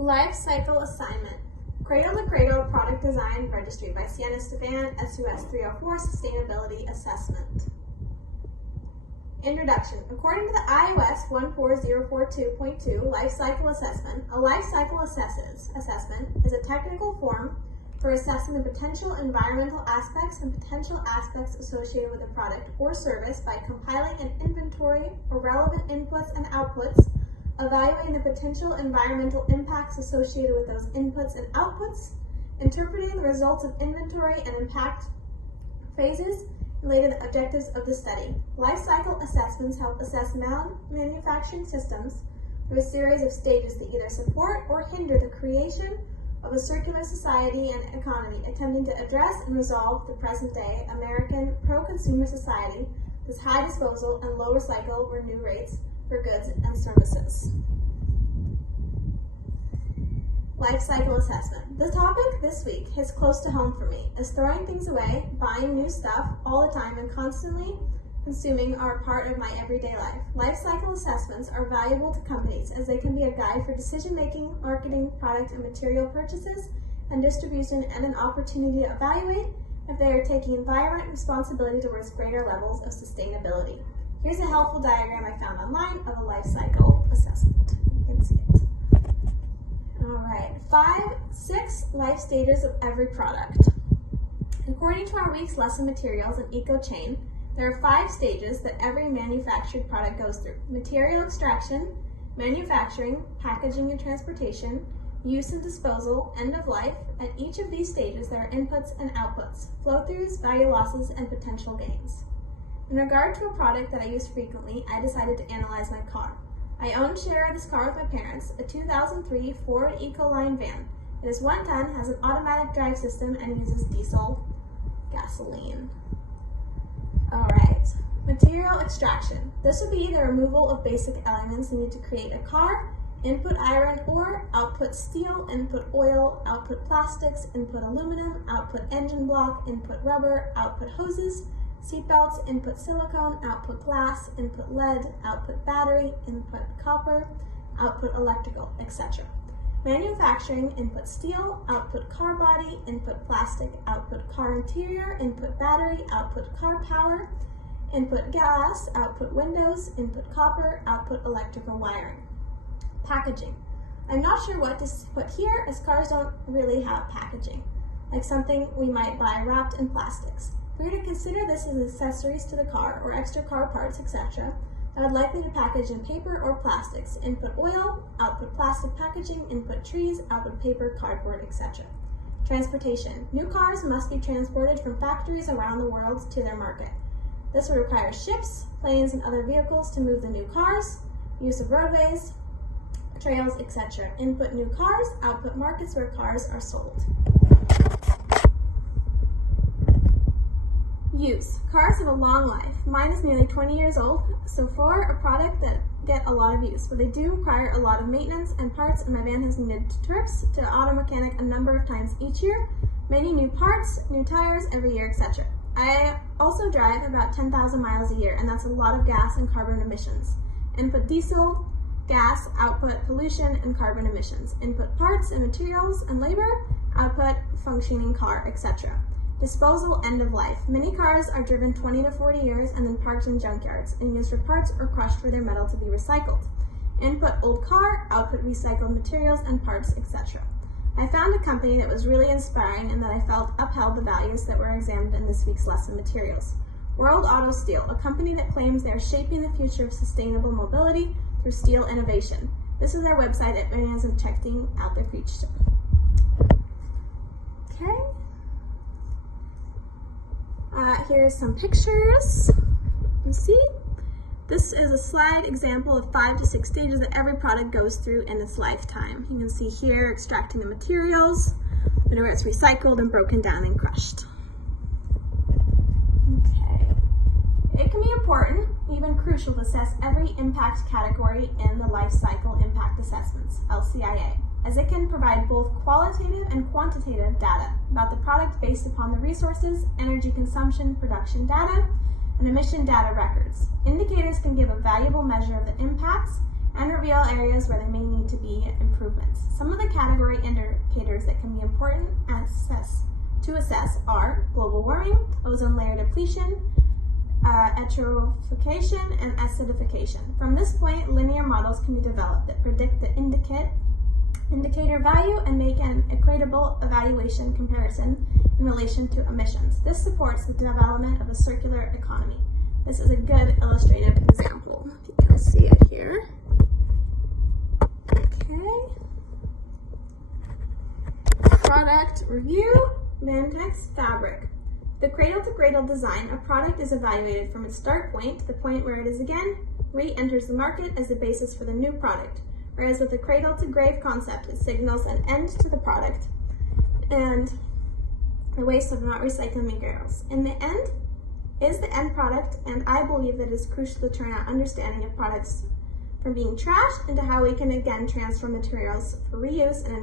Life Cycle Assignment. Cradle to Cradle Product Design Registry by Sienna Stefan, SUS 304 Sustainability Assessment. Introduction. According to the iOS 14042.2 Life Cycle Assessment, a life cycle assessment is a technical form for assessing the potential environmental aspects and potential aspects associated with a product or service by compiling an inventory of relevant inputs and outputs, evaluating the potential environmental impacts associated with those inputs and outputs, interpreting the results of inventory and impact phases, related to the objectives of the study. Life cycle assessments help assess manufacturing systems through a series of stages that either support or hinder the creation of a circular society and economy, attempting to address and resolve the present-day American pro-consumer society with high disposal and low recycle renew rates for goods and services. Life cycle assessment. The topic this week hits close to home for me, as throwing things away, buying new stuff all the time, and constantly consuming are a part of my everyday life. Life cycle assessments are valuable to companies as they can be a guide for decision-making, marketing, product and material purchases, and distribution, and an opportunity to evaluate if they are taking environment responsibility towards greater levels of sustainability. Here's a helpful diagram I found online of a life cycle assessment. You can see it. All right, 6 life stages of every product. According to our week's lesson materials and eco chain, there are 5 stages that every manufactured product goes through: material extraction, manufacturing, packaging and transportation, use and disposal, end of life. At each of these stages, there are inputs and outputs, flow-throughs, value losses, and potential gains. In regard to a product that I use frequently, I decided to analyze my car. I share this car with my parents, a 2003 Ford Ecoline van. It is 1 ton, has an automatic drive system, and uses diesel gasoline. All right, material extraction. This would be the removal of basic elements needed to create a car: input iron ore, output steel, input oil, output plastics, input aluminum, output engine block, input rubber, output hoses, seat belts, input silicone, output glass, input lead, output battery, input copper, output electrical, etc. Manufacturing: input steel, output car body, input plastic, output car interior, input battery, output car power, input glass, output windows, input copper, output electrical wiring. Packaging. I'm not sure what to put here, as cars don't really have packaging, like something we might buy wrapped in plastics. If we were to consider this as accessories to the car or extra car parts, etc., I would likely to package in paper or plastics: input oil, output plastic packaging, input trees, output paper, cardboard, etc. Transportation. New cars must be transported from factories around the world to their market. This would require ships, planes, and other vehicles to move the new cars, use of roadways, trails, etc. Input new cars, output markets where cars are sold. Use. Cars have a long life. Mine is nearly 20 years old, so far a product that get a lot of use, but they do require a lot of maintenance and parts, and my van has needed trips to the auto mechanic a number of times each year, many new parts, new tires every year, etc. I also drive about 10,000 miles a year, and that's a lot of gas and carbon emissions. Input diesel, gas, output pollution and carbon emissions. Input parts and materials and labor, output functioning car, etc. Disposal: end of life. Many cars are driven 20 to 40 years and then parked in junkyards and used for parts or crushed for their metal to be recycled. Input: old car, output recycled materials and parts, etc. I found a company that was really inspiring and that I felt upheld the values that were examined in this week's lesson materials. World Auto Steel, a company that claims they are shaping the future of sustainable mobility through steel innovation. This is their website if anyone isn't checking out their feature. Okay. Here's some pictures. You see? This is a slide example of 5 to 6 stages that every product goes through in its lifetime. You can see here extracting the materials, where it's recycled and broken down and crushed. Okay. It can be important, even crucial, to assess every impact category in the Life Cycle Impact Assessments, LCIA, as it can provide both qualitative and quantitative data about the product based upon the resources, energy consumption, production data, and emission data records. Indicators can give a valuable measure of the impacts and reveal areas where there may need to be improvements. Some of the category indicators that can be important to assess are global warming, ozone layer depletion, eutrophication, and acidification. From this point, linear models can be developed that predict the indicator value and make an equitable evaluation comparison in relation to emissions. This supports the development of a circular economy. This is a good illustrative example. You can see it here. Okay. Product review, Vantex fabric. The cradle-to-cradle design, a product is evaluated from its start point to the point where it is again re-enters the market as the basis for the new product. Whereas with the cradle-to-grave concept, it signals an end to the product and the waste of not recycled materials. In the end is the end product, and I believe that it is crucial to turn our understanding of products from being trashed into how we can again transfer materials for reuse and